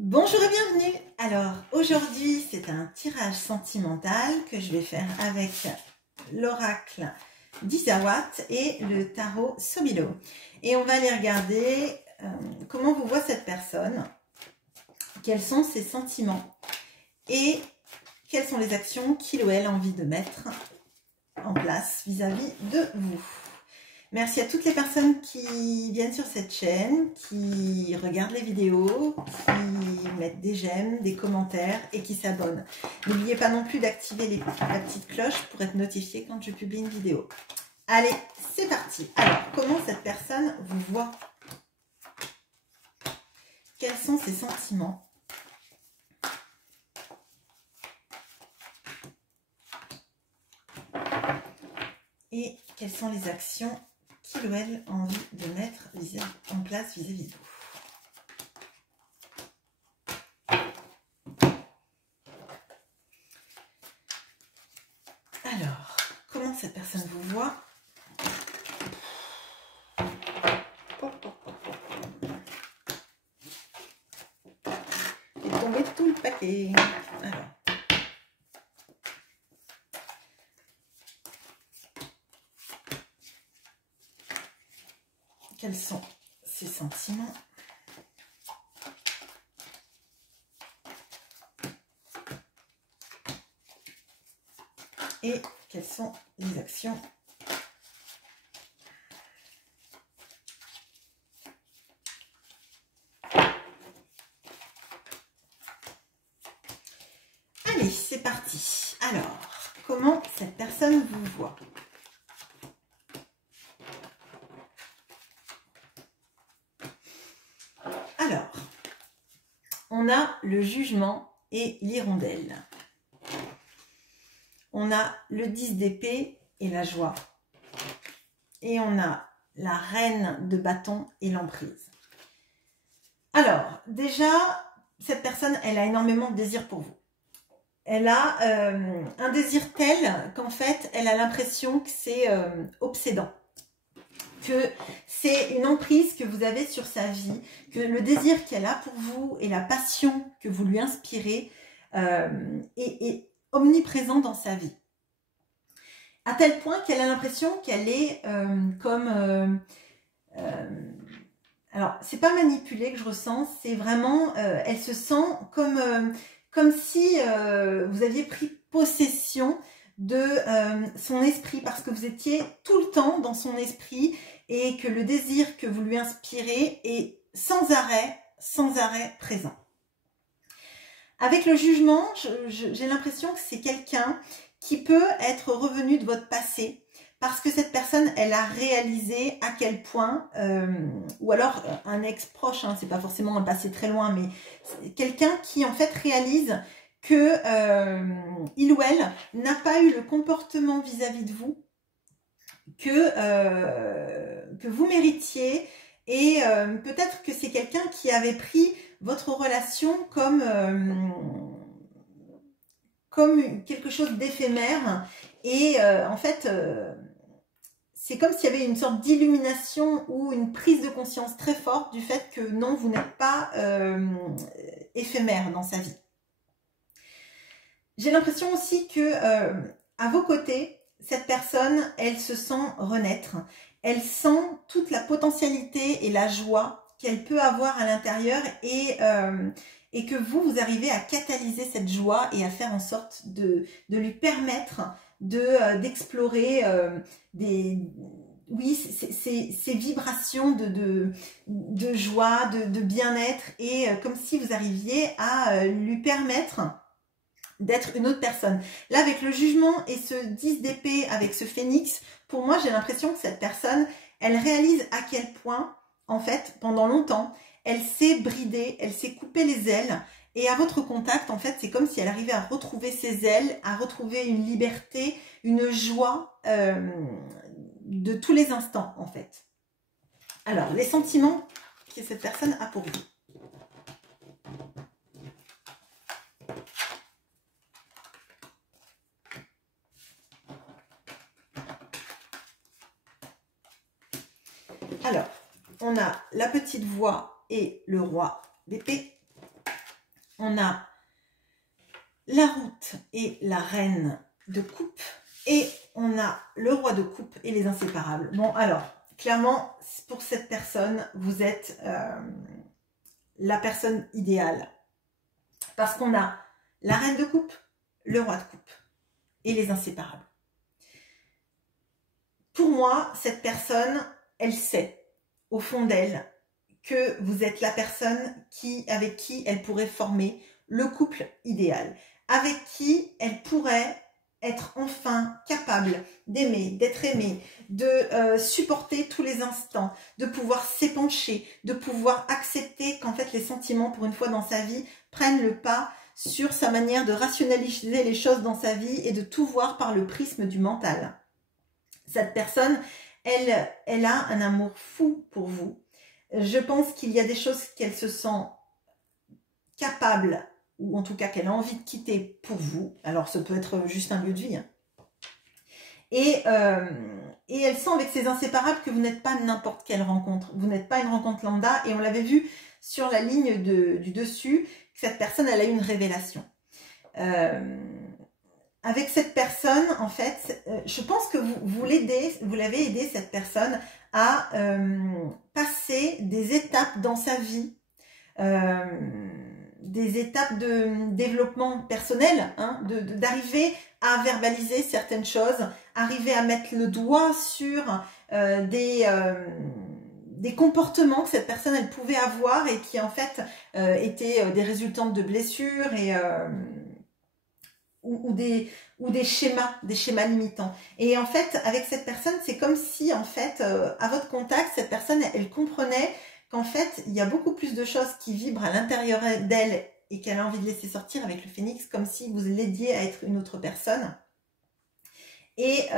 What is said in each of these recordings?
Bonjour et bienvenue. Alors aujourd'hui c'est un tirage sentimental que je vais faire avec l'oracle d'Isawat et le tarot Sobilo. Et on va aller regarder comment vous voit cette personne, quels sont ses sentiments et quelles sont les actions qu'il ou elle a envie de mettre en place vis-à-vis de vous. Merci à toutes les personnes qui viennent sur cette chaîne, qui regardent les vidéos, qui mettent des j'aime, des commentaires et qui s'abonnent. N'oubliez pas non plus d'activer la petite cloche pour être notifié quand je publie une vidéo. Allez, c'est parti. Alors, comment cette personne vous voit? Quels sont ses sentiments? Et quelles sont les actions qu'il ou elle a envie de mettre en place vis-à-vis de vous? Alors, comment cette personne vous voit? Il est tombé tout le paquet. Alors. Quels sont ses sentiments? Et quelles sont les actions? Allez, c'est parti. Alors, comment cette personne vous voit? Alors, on a le jugement et l'hirondelle. On a le 10 d'épée et la joie. Et on a la reine de bâton et l'emprise. Alors, déjà, cette personne, elle a énormément de désir pour vous. Elle a un désir tel qu'en fait, elle a l'impression que c'est obsédant. Que c'est une emprise que vous avez sur sa vie, que le désir qu'elle a pour vous et la passion que vous lui inspirez est omniprésent dans sa vie. À tel point qu'elle a l'impression qu'elle est alors, c'est pas manipulé que je ressens, c'est vraiment, elle se sent comme si vous aviez pris possession de son esprit, parce que vous étiez tout le temps dans son esprit et que le désir que vous lui inspirez est sans arrêt présent. Avec le jugement, j'ai l'impression que c'est quelqu'un qui peut être revenu de votre passé, parce que cette personne, elle a réalisé à quel point, ou alors un ex proche, hein, c'est pas forcément un passé très loin, mais quelqu'un qui en fait réalise que il ou elle n'a pas eu le comportement vis-à-vis de vous que vous méritiez, et peut-être que c'est quelqu'un qui avait pris votre relation comme quelque chose d'éphémère, et en fait c'est comme s'il y avait une sorte d'illumination ou une prise de conscience très forte du fait que non, vous n'êtes pas éphémère dans sa vie. J'ai l'impression aussi que à vos côtés, cette personne, elle se sent renaître. Elle sent toute la potentialité et la joie qu'elle peut avoir à l'intérieur, et que vous arrivez à catalyser cette joie et à faire en sorte de lui permettre d'explorer ces vibrations de joie, de bien-être, et comme si vous arriviez à lui permettre d'être une autre personne. Là, avec le jugement et ce 10 d'épée avec ce phénix, pour moi, j'ai l'impression que cette personne, elle réalise à quel point, en fait, pendant longtemps, elle s'est bridée, elle s'est coupée les ailes, et à votre contact, en fait, c'est comme si elle arrivait à retrouver ses ailes, à retrouver une liberté, une joie de tous les instants, en fait. Alors, les sentiments que cette personne a pour vous. Alors, on a la petite voix et le roi d'épée. on a la route et la reine de coupe. Et on a le roi de coupe et les inséparables. Bon, alors, clairement, pour cette personne, vous êtes la personne idéale. Parce qu'on a la reine de coupe, le roi de coupe et les inséparables. Pour moi, cette personne, elle sait, au fond d'elle, que vous êtes la personne avec qui elle pourrait former le couple idéal. Avec qui elle pourrait être enfin capable d'aimer, d'être aimée, de supporter tous les instants, de pouvoir s'épancher, de pouvoir accepter qu'en fait les sentiments, pour une fois dans sa vie, prennent le pas sur sa manière de rationaliser les choses dans sa vie et de tout voir par le prisme du mental. Cette personne, elle a un amour fou pour vous. Je pense qu'il y a des choses qu'elle se sent capable, ou en tout cas qu'elle a envie de quitter pour vous. Alors, ça peut être juste un lieu de vie. Hein. Et elle sent avec ses inséparables que vous n'êtes pas n'importe quelle rencontre. Vous n'êtes pas une rencontre lambda. Et on l'avait vu sur la ligne du dessus, que cette personne, elle a eu une révélation. Avec cette personne, en fait, je pense que vous l'avez aidé, cette personne, à passer des étapes dans sa vie, des étapes de développement personnel, hein, d'arriver à verbaliser certaines choses, arriver à mettre le doigt sur des comportements que cette personne elle pouvait avoir et qui en fait étaient des résultantes de blessures et ou des schémas limitants. Et en fait, avec cette personne, c'est comme si en fait, à votre contact, cette personne, elle comprenait qu'en fait, il y a beaucoup plus de choses qui vibrent à l'intérieur d'elle et qu'elle a envie de laisser sortir avec le phénix, comme si vous l'aidiez à être une autre personne. Et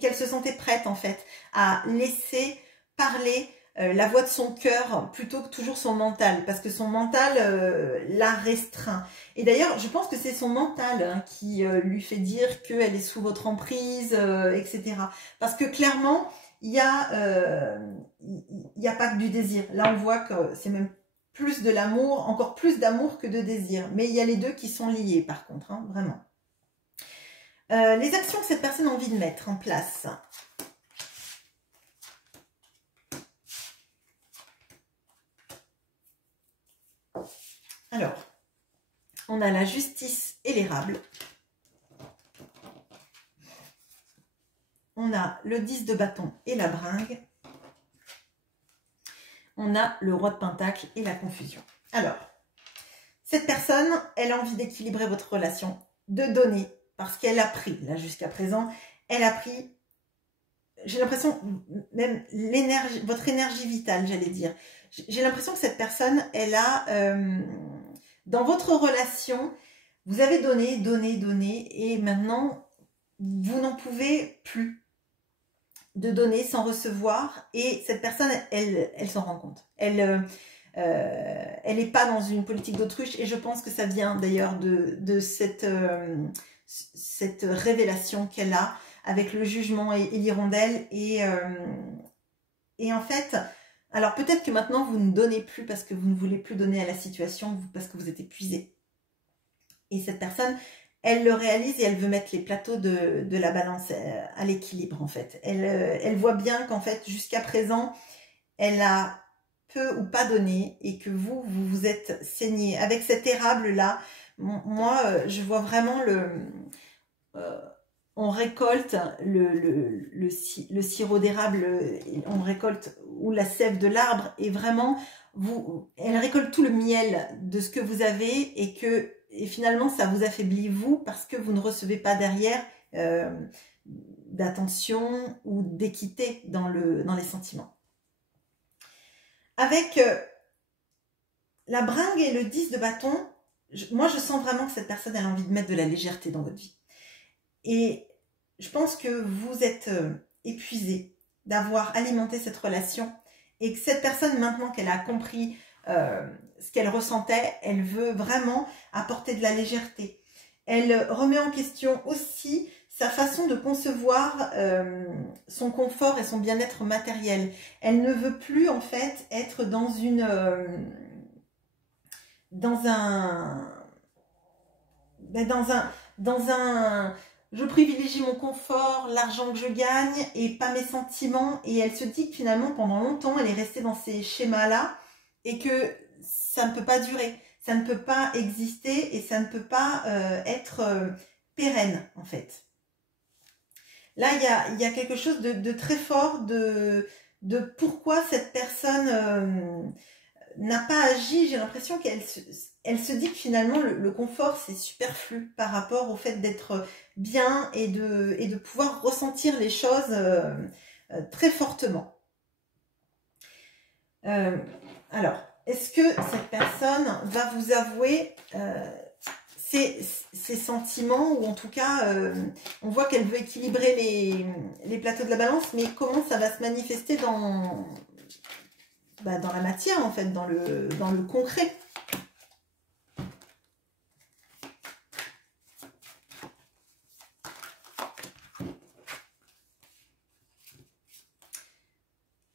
qu'elle se sentait prête, en fait, à laisser parler la voix de son cœur plutôt que toujours son mental, parce que son mental la restreint. Et d'ailleurs, je pense que c'est son mental hein, qui lui fait dire qu'elle est sous votre emprise, etc. Parce que clairement, il y a pas que du désir. Là, on voit que c'est même plus de l'amour, encore plus d'amour que de désir. Mais il y a les deux qui sont liés, par contre, hein, vraiment. Les actions que cette personne a envie de mettre en place. Alors, on a la justice et l'érable. On a le 10 de bâton et la bringue. On a le roi de pentacle et la confusion. Alors, cette personne, elle a envie d'équilibrer votre relation, de donner, parce qu'elle a pris, là jusqu'à présent, elle a pris, j'ai l'impression, même l'énergie, votre énergie vitale, j'allais dire. J'ai l'impression que cette personne, elle a, dans votre relation, vous avez donné, donné, donné, et maintenant, vous n'en pouvez plus de donner sans recevoir, et cette personne, elle s'en rend compte. Elle n'est pas dans une politique d'autruche, et je pense que ça vient d'ailleurs de cette révélation qu'elle a avec le jugement et l'hirondelle, et en fait, alors peut-être que maintenant vous ne donnez plus parce que vous ne voulez plus donner à la situation, parce que vous êtes épuisé. Et cette personne, elle le réalise et elle veut mettre les plateaux de la balance à l'équilibre en fait. Elle voit bien qu'en fait jusqu'à présent, elle a peu ou pas donné et que vous vous êtes saigné. Avec cet érable là, moi je vois vraiment on récolte le sirop d'érable, on récolte ou la sève de l'arbre et vraiment elle récolte tout le miel de ce que vous avez et finalement ça vous affaiblit vous parce que vous ne recevez pas derrière d'attention ou d'équité dans les sentiments. Avec la bringue et le 10 de bâton, moi je sens vraiment que cette personne elle a envie de mettre de la légèreté dans votre vie. Et je pense que vous êtes épuisé d'avoir alimenté cette relation et que cette personne, maintenant qu'elle a compris ce qu'elle ressentait, elle veut vraiment apporter de la légèreté. Elle remet en question aussi sa façon de concevoir son confort et son bien-être matériel. Elle ne veut plus en fait être dans dans un, ben, dans un, je privilégie mon confort, l'argent que je gagne et pas mes sentiments. Et elle se dit que finalement, pendant longtemps, elle est restée dans ces schémas-là et que ça ne peut pas durer, ça ne peut pas exister et ça ne peut pas être pérenne en fait. Là, il y a quelque chose de très fort de pourquoi cette personne n'a pas agi. J'ai l'impression elle se dit que finalement le confort c'est superflu par rapport au fait d'être bien et de pouvoir ressentir les choses très fortement. Alors, est-ce que cette personne va vous avouer ses sentiments, ou en tout cas, on voit qu'elle veut équilibrer les plateaux de la balance, mais comment ça va se manifester dans la matière, en fait, dans le concret.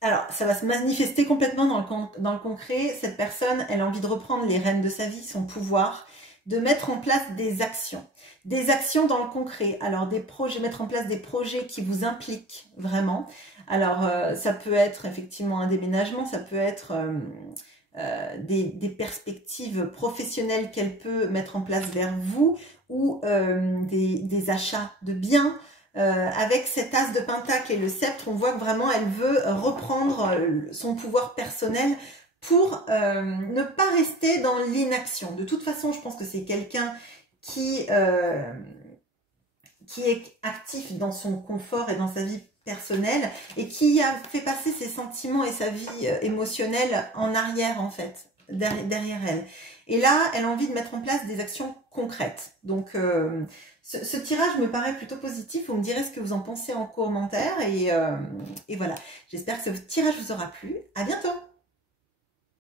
Alors, ça va se manifester complètement dans le concret. Cette personne, elle a envie de reprendre les rênes de sa vie, son pouvoir, de mettre en place des actions. Des actions dans le concret. Alors, des projets, mettre en place des projets qui vous impliquent vraiment. Alors, ça peut être effectivement un déménagement, ça peut être des perspectives professionnelles qu'elle peut mettre en place vers vous, ou des achats de biens. Avec cet as de pentacle et le sceptre, on voit que vraiment elle veut reprendre son pouvoir personnel pour ne pas rester dans l'inaction. De toute façon, je pense que c'est quelqu'un qui est actif dans son confort et dans sa vie personnelle et qui a fait passer ses sentiments et sa vie émotionnelle en arrière en fait, derrière elle. Et là, elle a envie de mettre en place des actions concrètes. Donc, ce tirage me paraît plutôt positif. Vous me direz ce que vous en pensez en commentaire. Et voilà, j'espère que ce tirage vous aura plu. À bientôt!